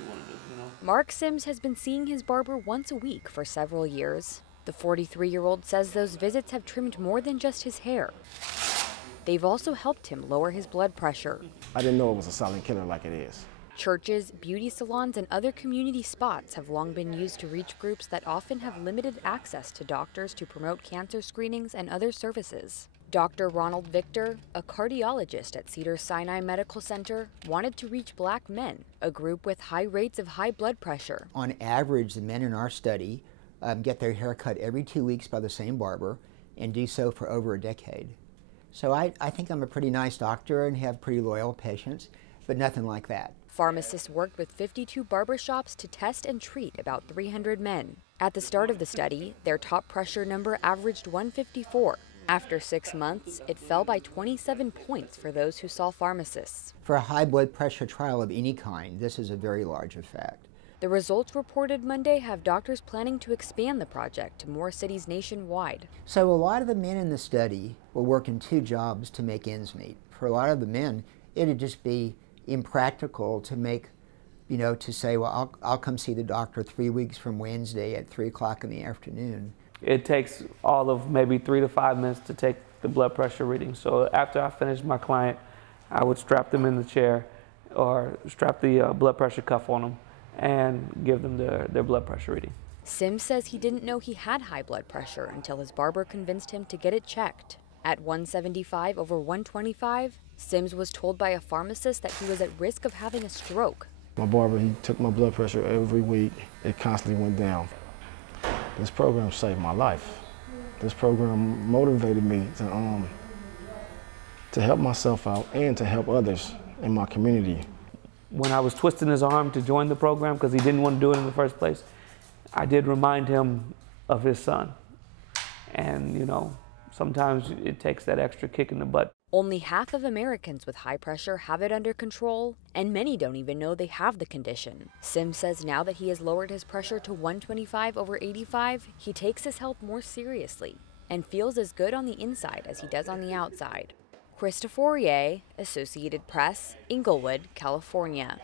you want to do, you know? Marc Sims has been seeing his barber once a week for several years. The 43-year-old says those visits have trimmed more than just his hair. They've also helped him lower his blood pressure. I didn't know it was a silent killer like it is. Churches, beauty salons, and other community spots have long been used to reach groups that often have limited access to doctors to promote cancer screenings and other services. Dr. Ronald Victor, a cardiologist at Cedars-Sinai Medical Center, wanted to reach Black men, a group with high rates of high blood pressure. On average, the men in our study get their hair cut every 2 weeks by the same barber and do so for over a decade. So I think I'm a pretty nice doctor and have pretty loyal patients, but nothing like that. Pharmacists worked with 52 barbershops to test and treat about 300 men. At the start of the study, their top pressure number averaged 154. After 6 months, it fell by 27 points for those who saw pharmacists. For a high blood pressure trial of any kind, this is a very large effect. The results reported Monday have doctors planning to expand the project to more cities nationwide. So a lot of the men in the study will work in 2 jobs to make ends meet. For a lot of the men, it'd just be impractical to make, to say, well, I'll come see the doctor 3 weeks from Wednesday at 3 o'clock in the afternoon. It takes all of maybe 3 to 5 minutes to take the blood pressure reading. So after I finished my client, I would strap them in the chair or strap the blood pressure cuff on them and give them their blood pressure reading. Sims says he didn't know he had high blood pressure until his barber convinced him to get it checked. At 175 over 125, Sims was told by a pharmacist that he was at risk of having a stroke. My barber, he took my blood pressure every week. It constantly went down. This program saved my life. This program motivated me to help myself out and to help others in my community. When I was twisting his arm to join the program because he didn't want to do it in the first place, I did remind him of his son. And, sometimes it takes that extra kick in the butt. Only half of Americans with high pressure have it under control, and many don't even know they have the condition. Sims says now that he has lowered his pressure to 125 over 85, he takes his health more seriously and feels as good on the inside as he does on the outside. Krista Fourier, Associated Press, Inglewood, California.